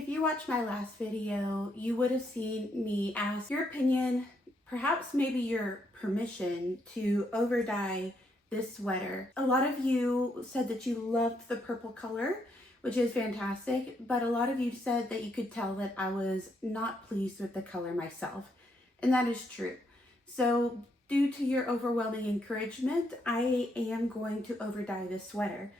If you watched my last video, you would have seen me ask your opinion, perhaps maybe your permission to overdye this sweater. A lot of you said that you loved the purple color, which is fantastic, but a lot of you said that you could tell that I was not pleased with the color myself, and that is true. So due to your overwhelming encouragement, I am going to overdye this sweater.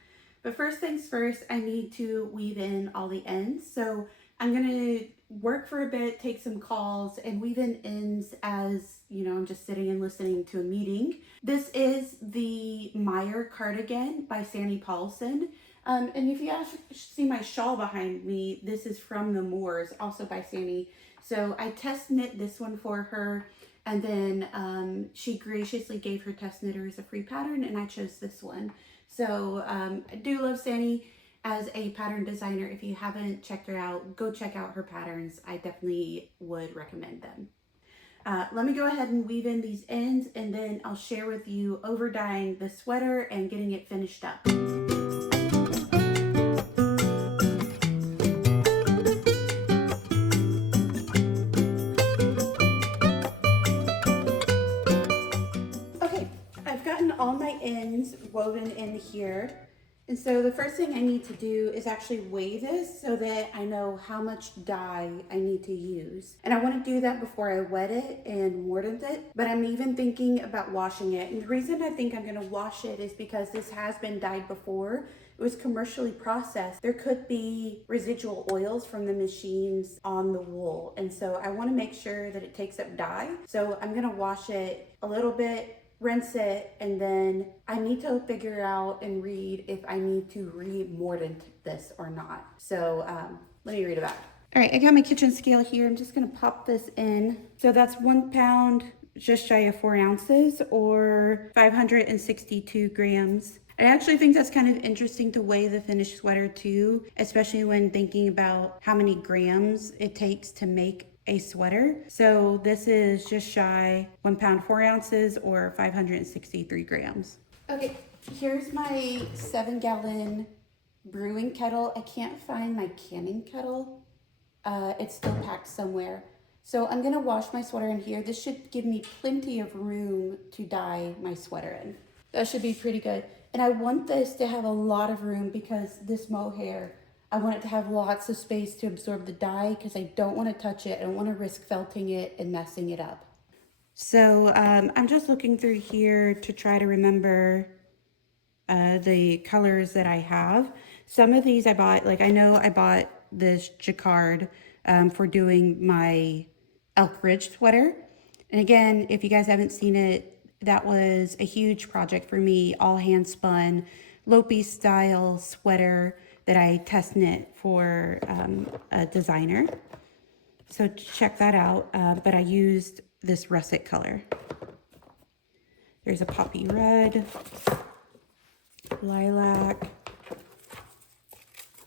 But first things first, I need to weave in all the ends. So I'm gonna work for a bit, take some calls, and weave in ends as, you know, I'm just sitting and listening to a meeting. This is the Mire Cardigan by Sandy Paulson. And if you see my shawl behind me, this is from the Moors, also by Sandy. So I test knit this one for her, and then she graciously gave her test knitters a free pattern, and I chose this one. So I do love Sandy as a pattern designer. If you haven't checked her out, go check out her patterns. I definitely would recommend them. Let me go ahead and weave in these ends, and then I'll share with you overdying the sweater and getting it finished up. Okay, I've gotten all my ends woven in here. And so the first thing I need to do is actually weigh this so that I know how much dye I need to use. And I want to do that before I wet it and mordant it, but I'm even thinking about washing it. And the reason I think I'm going to wash it is because this has been dyed before. It was commercially processed. There could be residual oils from the machines on the wool. And so I want to make sure that it takes up dye. So I'm going to wash it a little bit, rinse it, and then I need to figure out and read if I need to re-mordant this or not. So let me read about it. All right, I got my kitchen scale here. I'm just gonna pop this in. So that's 1 pound, just shy of 4 ounces, or 562 grams. I actually think that's kind of interesting to weigh the finished sweater too, especially when thinking about how many grams it takes to make a sweater. So this is just shy 1 pound 4 ounces, or 563 grams. Okay, here's my 7-gallon brewing kettle. I can't find my canning kettle. It's still packed somewhere. So I'm gonna wash my sweater in here. This should give me plenty of room to dye my sweater in. That should be pretty good. And I want this to have a lot of room because this mohair, I want it to have lots of space to absorb the dye because I don't want to touch it. I don't want to risk felting it and messing it up. So I'm just looking through here to try to remember the colors that I have. Some of these I bought, like I know I bought this jacquard for doing my Elk Ridge sweater. And again, if you guys haven't seen it, that was a huge project for me, all hand spun, Lopi style sweater that I test knit for a designer. So check that out, but I used this russet color. There's a poppy red, lilac,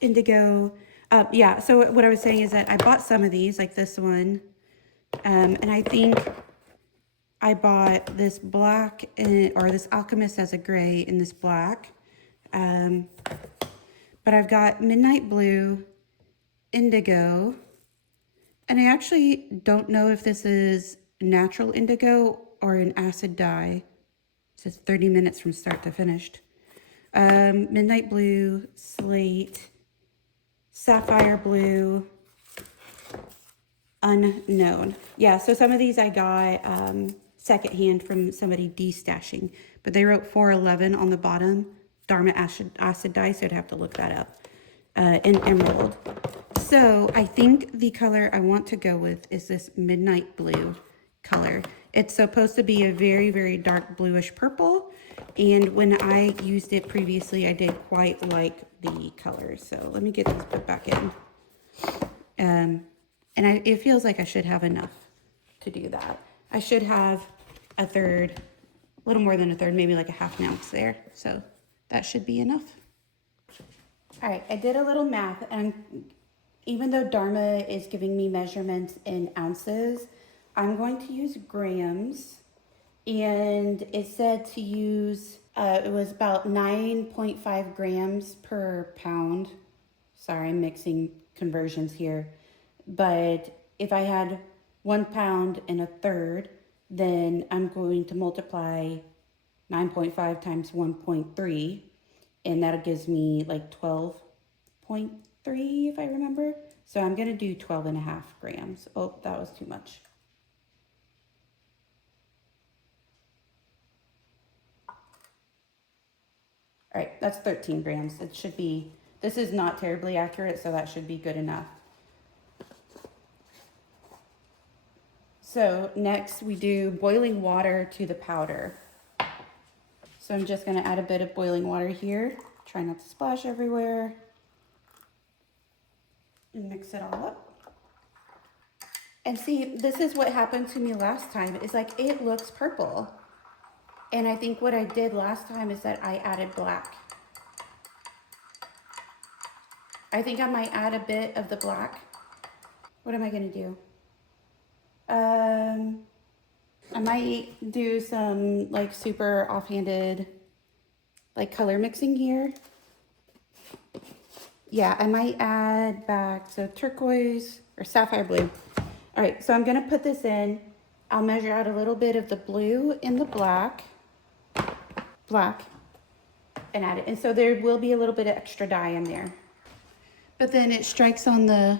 indigo. Yeah, so what I was saying is that I bought some of these, like this one, and I think I bought this black, or this Alchemist as a gray in this black. But I've got midnight blue, indigo, and I actually don't know if this is natural indigo or an acid dye. It says 30 minutes from start to finished. Midnight blue, slate, sapphire blue, unknown. Yeah, so some of these I got secondhand from somebody destashing, but they wrote 411 on the bottom. Dharma acid dye, so I'd have to look that up. In emerald. So I think the color I want to go with is this midnight blue color. It's supposed to be a very, very dark bluish purple. And when I used it previously, I did quite like the color. So let me get this put back in. And it feels like I should have enough to do that. I should have a third, a little more than a third, maybe like a ½ ounce there. So that should be enough. All right, I did a little math, and even though Dharma is giving me measurements in ounces, I'm going to use grams, and it said to use, it was about 9.5 grams per pound. Sorry, I'm mixing conversions here. But if I had 1 pound and a third, then I'm going to multiply 9.5 times 1.3, and that gives me like 12.3 if I remember. So I'm gonna do 12.5 grams. Oh, that was too much. All right, that's 13 grams. It should be, this is not terribly accurate, so that should be good enough. So next we do boiling water to the powder. So I'm just gonna add a bit of boiling water here. Try not to splash everywhere. And mix it all up. And see, this is what happened to me last time. It's like, it looks purple. And I think what I did last time is that I added black. I think I might add a bit of the black. What am I gonna do? I might do some like super offhanded like color mixing here. Yeah, I might add back so turquoise or sapphire blue. All right, so I'm gonna put this in. I'll measure out a little bit of the blue and the black, and add it. And so there will be a little bit of extra dye in there. But then it strikes on the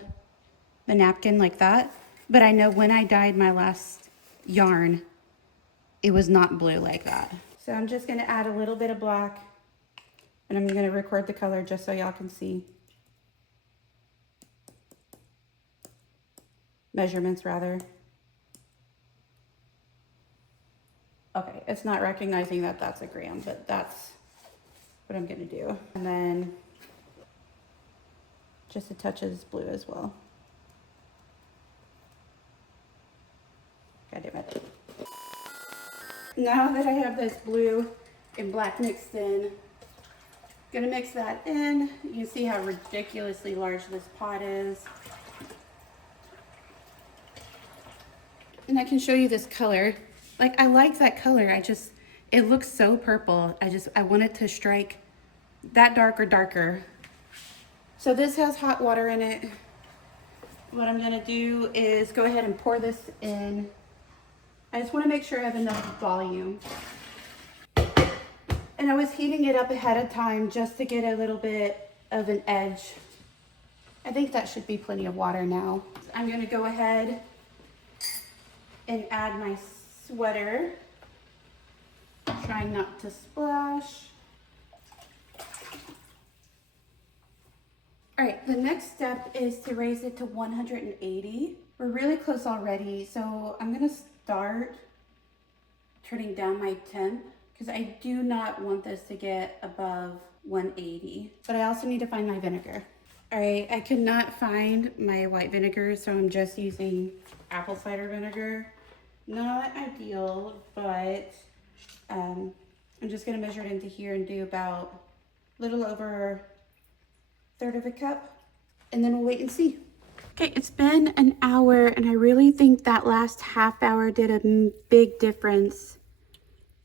napkin like that. But I know when I dyed my last yarn, it was not blue like that. So I'm just gonna add a little bit of black, and I'm gonna record the color just so y'all can see. Measurements rather. Okay, it's not recognizing that that's a gram, but that's what I'm gonna do. And then just a touch of blue as well. God damn it. Now that I have this blue and black mixed in, gonna mix that in. You can see how ridiculously large this pot is. And I can show you this color. Like, I like that color. It looks so purple. I want it to strike that dark or darker. So this has hot water in it. What I'm gonna do is go ahead and pour this in. I just wanna make sure I have enough volume. And I was heating it up ahead of time just to get a little bit of an edge. I think that should be plenty of water now. I'm gonna go ahead and add my sweater, trying not to splash. All right, the next step is to raise it to 180. We're really close already, so I'm gonna start turning down my temp because I do not want this to get above 180. But I also need to find my vinegar. All right, I could not find my white vinegar, so I'm just using apple cider vinegar. Not ideal, but I'm just gonna measure it into here and do about a little over 1/3 of a cup, and then we'll wait and see. Okay, it's been an hour, and I really think that last half hour did a big difference.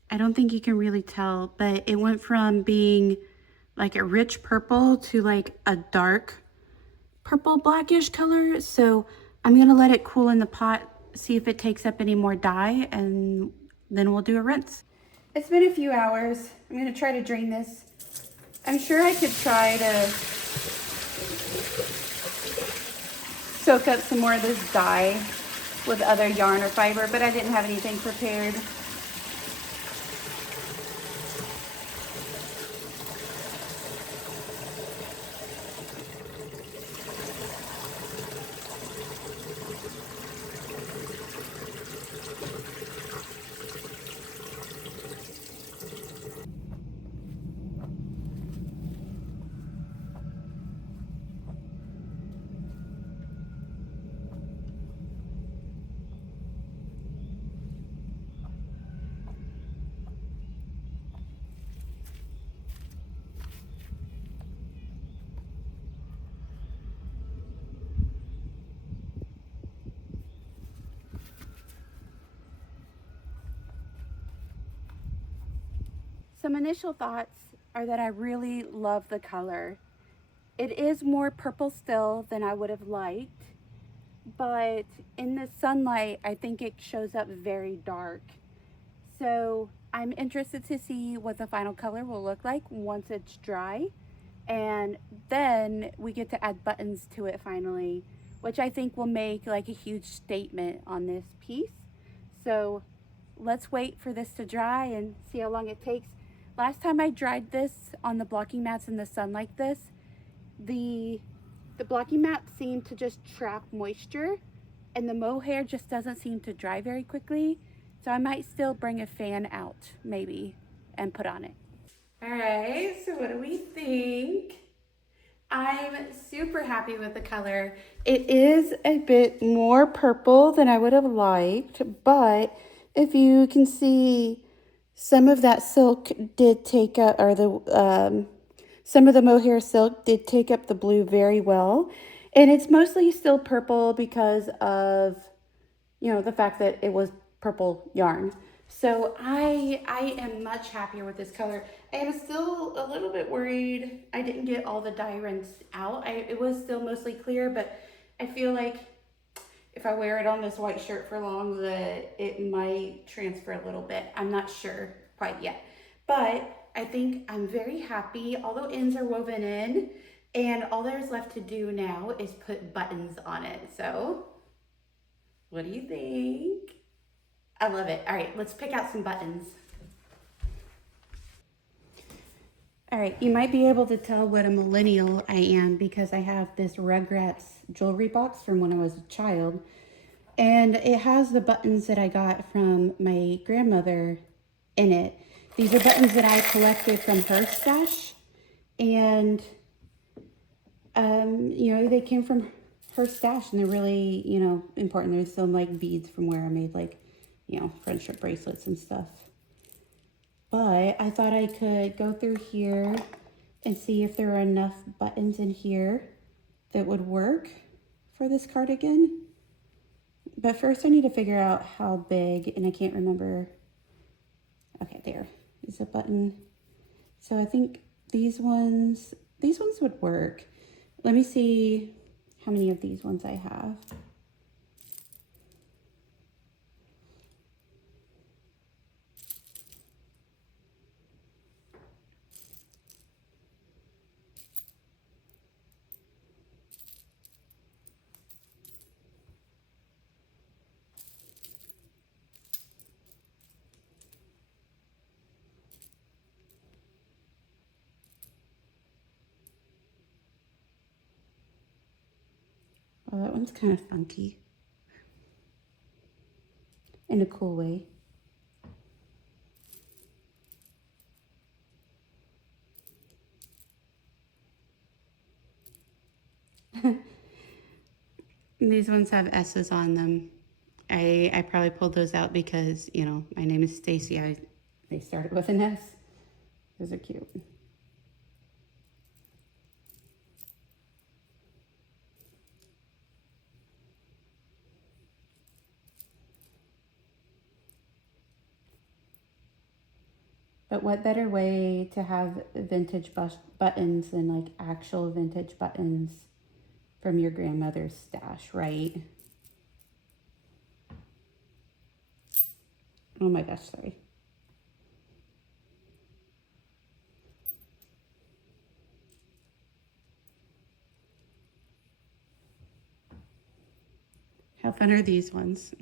I don't think you can really tell, but it went from being like a rich purple to like a dark purple blackish color. So I'm gonna let it cool in the pot, see if it takes up any more dye, and then we'll do a rinse. It's been a few hours. I'm gonna try to drain this. I'm sure I could try to soak up some more of this dye with other yarn or fiber, but I didn't have anything prepared. Some initial thoughts are that I really love the color. It is more purple still than I would have liked, but in the sunlight, I think it shows up very dark. So I'm interested to see what the final color will look like once it's dry. And then we get to add buttons to it finally, which I think will make like a huge statement on this piece. So let's wait for this to dry and see how long it takes. Last time I dried this on the blocking mats in the sun like this, the the blocking mat seemed to just trap moisture and the mohair just doesn't seem to dry very quickly. So I might still bring a fan out maybe and put on it. All right, so what do we think? I'm super happy with the color. It is a bit more purple than I would have liked, but if you can see, some of that silk did take up, or some of the mohair silk did take up the blue very well. And it's mostly still purple because of, the fact that it was purple yarn. So I am much happier with this color. I am still a little bit worried I didn't get all the dye rinse out. It was still mostly clear, but I feel like if I wear it on this white shirt for long, that it might transfer a little bit. I'm not sure quite yet, but I think I'm very happy. All the ends are woven in, and all there's left to do now is put buttons on it. So what do you think? I love it. All right, let's pick out some buttons. All right, you might be able to tell what a millennial I am because I have this Rugrats jewelry box from when I was a child. And it has the buttons that I got from my grandmother in it. These are buttons that I collected from her stash. And, they came from her stash and they're really, important. There's some like beads from where I made like, friendship bracelets and stuff. But I thought I could go through here and see if there are enough buttons in here that would work for this cardigan. But first I need to figure out how big, and I can't remember. Okay, there is a button. So I think these ones would work. Let me see how many of these ones I have. Oh, that one's kind of funky in a cool way. These ones have S's on them. I probably pulled those out because, my name is Stacy. They started with an S. Those are cute. But what better way to have vintage buttons than like actual vintage buttons from your grandmother's stash, right? Oh my gosh, sorry. How fun are these ones?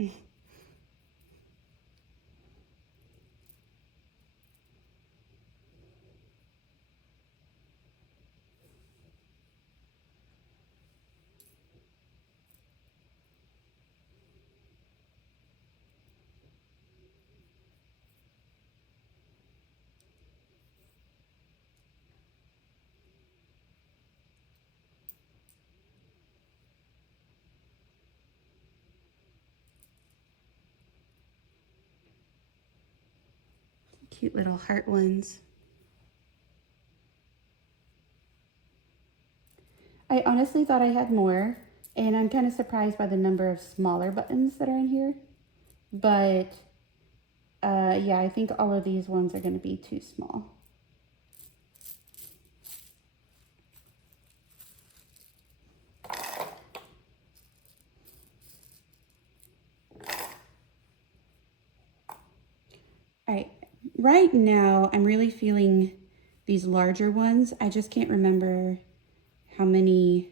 Cute little heart ones. I honestly thought I had more, and I'm kind of surprised by the number of smaller buttons that are in here. But yeah, I think all of these ones are going to be too small. right now I'm really feeling these larger ones. I just can't remember how many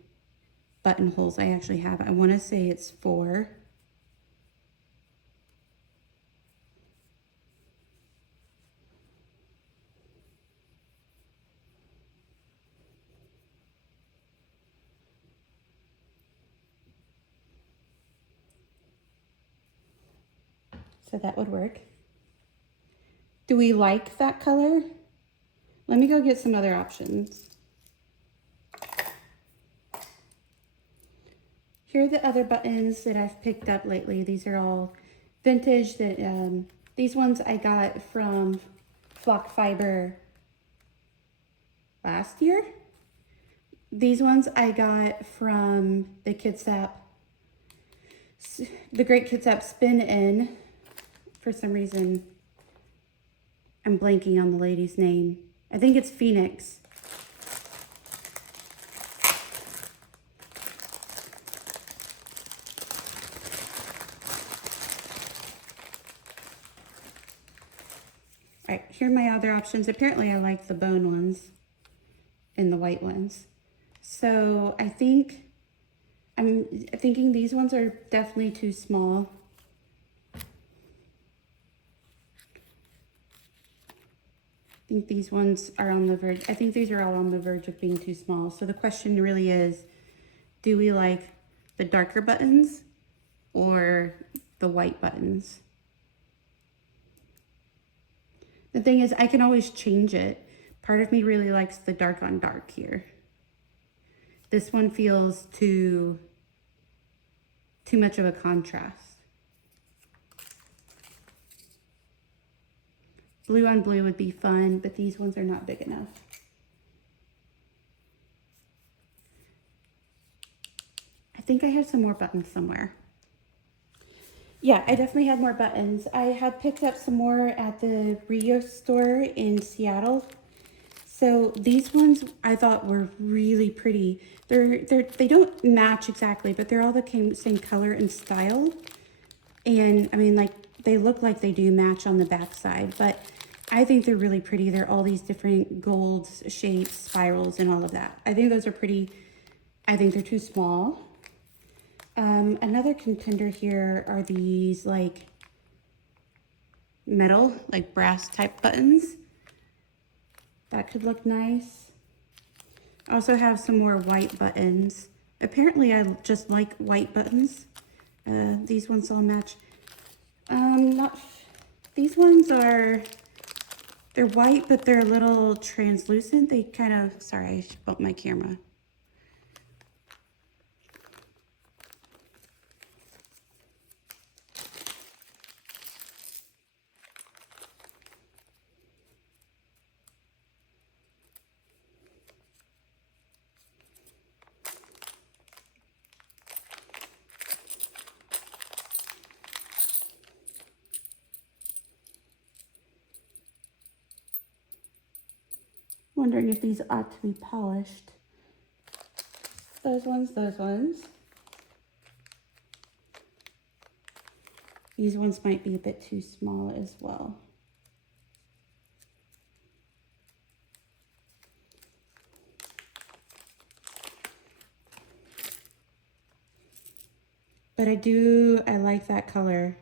buttonholes I actually have. I want to say it's 4. So that would work. Do we like that color? Let me go get some other options. Here are the other buttons that I've picked up lately. These are all vintage. These ones I got from Flock Fiber last year. These ones I got from the Kitsap, the Great Kitsap Spin In. For some reason, I'm blanking on the lady's name. I think it's Phoenix. All right, here are my other options. Apparently I like the bone ones and the white ones. So I'm thinking these ones are definitely too small. I think these ones are on the verge. I think these are all on the verge of being too small. So the question really is, do we like the darker buttons or the white buttons? The thing is, I can always change it. Part of me really likes the dark on dark here. This one feels too much of a contrast. Blue on blue would be fun, but these ones are not big enough. I think I have some more buttons somewhere. Yeah, I definitely have more buttons. I have picked up some more at the Rio store in Seattle. So these ones I thought were really pretty. They don't match exactly, but they're all the same color and style. And I mean, like, they look like they do match on the back side, but I think they're really pretty. They're all these different golds, shapes, spirals, and all of that. I think those are pretty. I think they're too small. Another contender here are these like metal, like brass type buttons. That could look nice. I also have some more white buttons. Apparently I just like white buttons. These ones all match. These ones they're white, but they're a little translucent. They kind of, sorry, I should bump my camera. Wondering if these ought to be polished. Those ones, those ones. These ones might be a bit too small as well. But I like that color.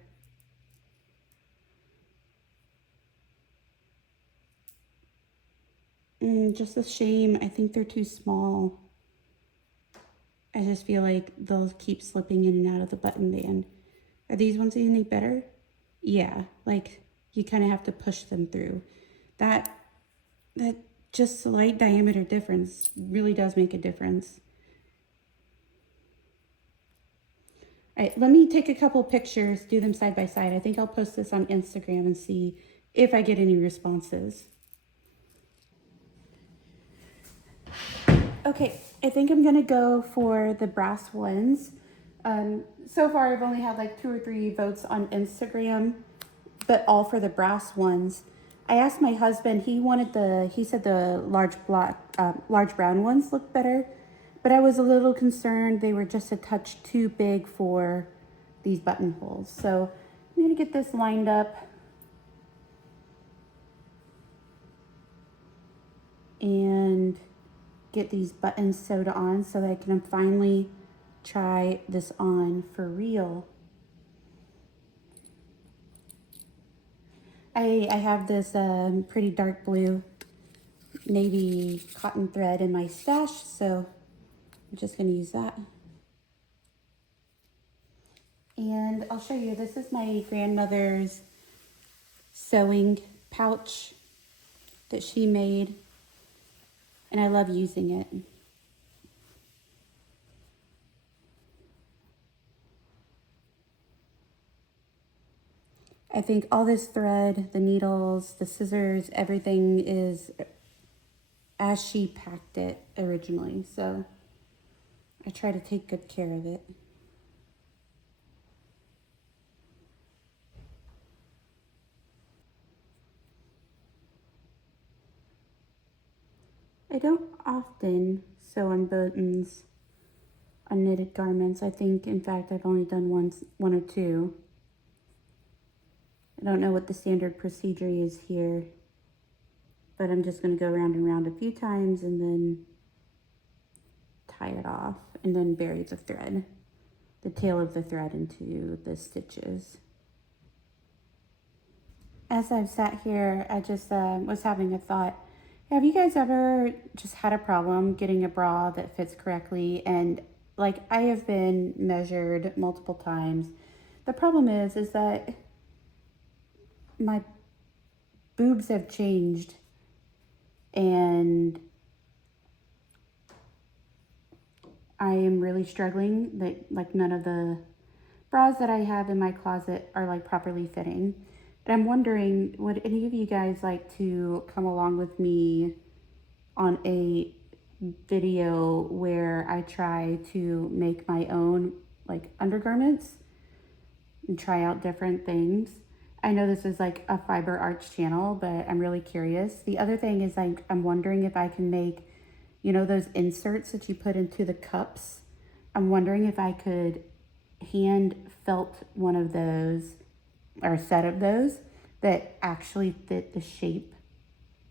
Just a shame. I think they're too small. I just feel like they'll keep slipping in and out of the button band. Are these ones any better? Yeah, like you kind of have to push them through. That just slight diameter difference really does make a difference. All right, let me take a couple pictures, do them side by side. I think I'll post this on Instagram and see if I get any responses. Okay, I think I'm gonna go for the brass ones. So far I've only had like 2 or 3 votes on Instagram, but all for the brass ones. I asked my husband, he said the large brown ones look better, but I was a little concerned they were just a touch too big for these buttonholes. So I'm gonna get this lined up. and get these buttons sewed on so that I can finally try this on for real. I have this pretty dark blue navy cotton thread in my stash, so I'm just going to use that. And I'll show you, this is my grandmother's sewing pouch that she made, and I love using it. I think all this thread, the needles, the scissors, everything is as she packed it originally, so I try to take good care of it. I don't often sew on buttons on knitted garments. I think, in fact, I've only done one or two. I don't know what the standard procedure is here, but I'm just going to go around and around a few times and then tie it off and then bury the thread, the tail of the thread into the stitches. As I've sat here, I just was having a thought. Have you guys ever just had a problem getting a bra that fits correctly? And like, I have been measured multiple times. The problem is that my boobs have changed, and I am really struggling. That like none of the bras that I have in my closet are like properly fitting. And I'm wondering, would any of you guys like to come along with me on a video where I try to make my own like undergarments and try out different things? I know this is like a fiber arts channel, but I'm really curious. The other thing is I'm wondering if I can make, you know, those inserts that you put into the cups. I'm wondering if I could hand felt one of those or a set of those that actually fit the shape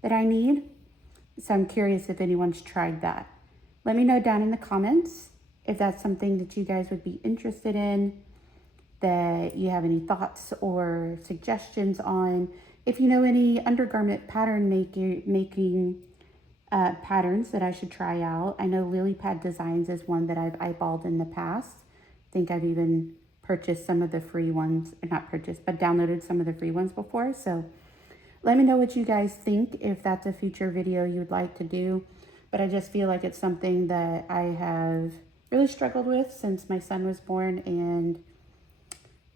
that I need. So I'm curious if anyone's tried that. Let me know down in the comments if that's something that you guys would be interested in, that you have any thoughts or suggestions on. If you know any undergarment pattern making patterns that I should try out. I know Lily Pad Designs is one that I've eyeballed in the past. I think I've even purchased some of the free ones, or not purchased, but downloaded some of the free ones before. So let me know what you guys think, if that's a future video you'd like to do. But I just feel like it's something that I have really struggled with since my son was born and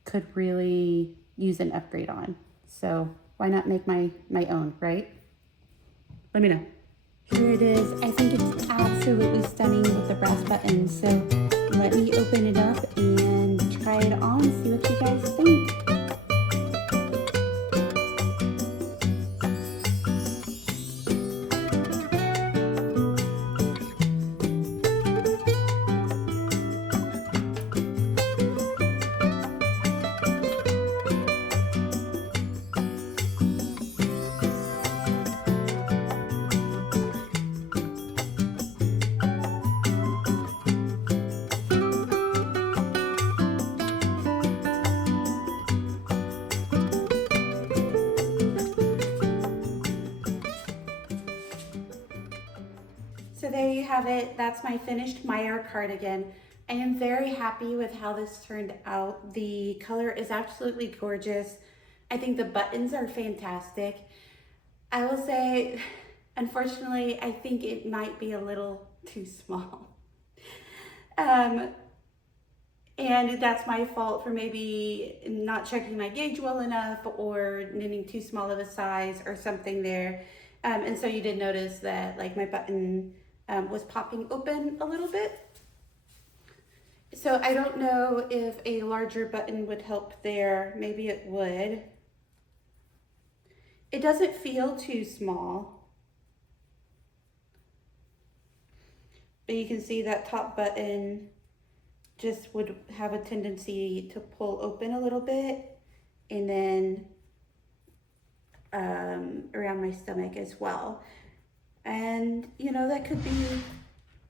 could really use an upgrade on. So why not make my own, right? Let me know. Here it is. I think it's absolutely stunning with the brass buttons. So let me open it up and try it on, see what you guys think. So there you have it. That's my finished Mire cardigan. I am very happy with how this turned out. The color is absolutely gorgeous. I think the buttons are fantastic. I will say, unfortunately, I think it might be a little too small. And that's my fault for maybe not checking my gauge well enough or knitting too small of a size or something there. And so you did notice that like my button was popping open a little bit. So I don't know if a larger button would help there. Maybe it would. It doesn't feel too small. But you can see that top button just would have a tendency to pull open a little bit, and then around my stomach as well. And, you know, that could be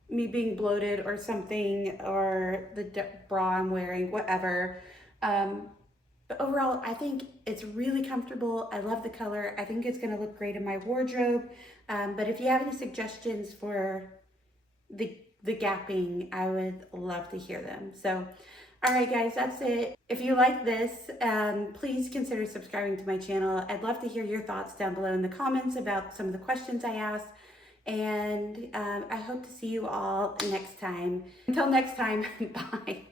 me being bloated or something, or the bra I'm wearing, whatever. But overall, I think it's really comfortable. I love the color. I think it's gonna look great in my wardrobe. But if you have any suggestions for the gapping, I would love to hear them. So, all right, guys, that's it. If you like this, please consider subscribing to my channel. I'd love to hear your thoughts down below in the comments about some of the questions I asked. And I hope to see you all next time. Until next time, bye.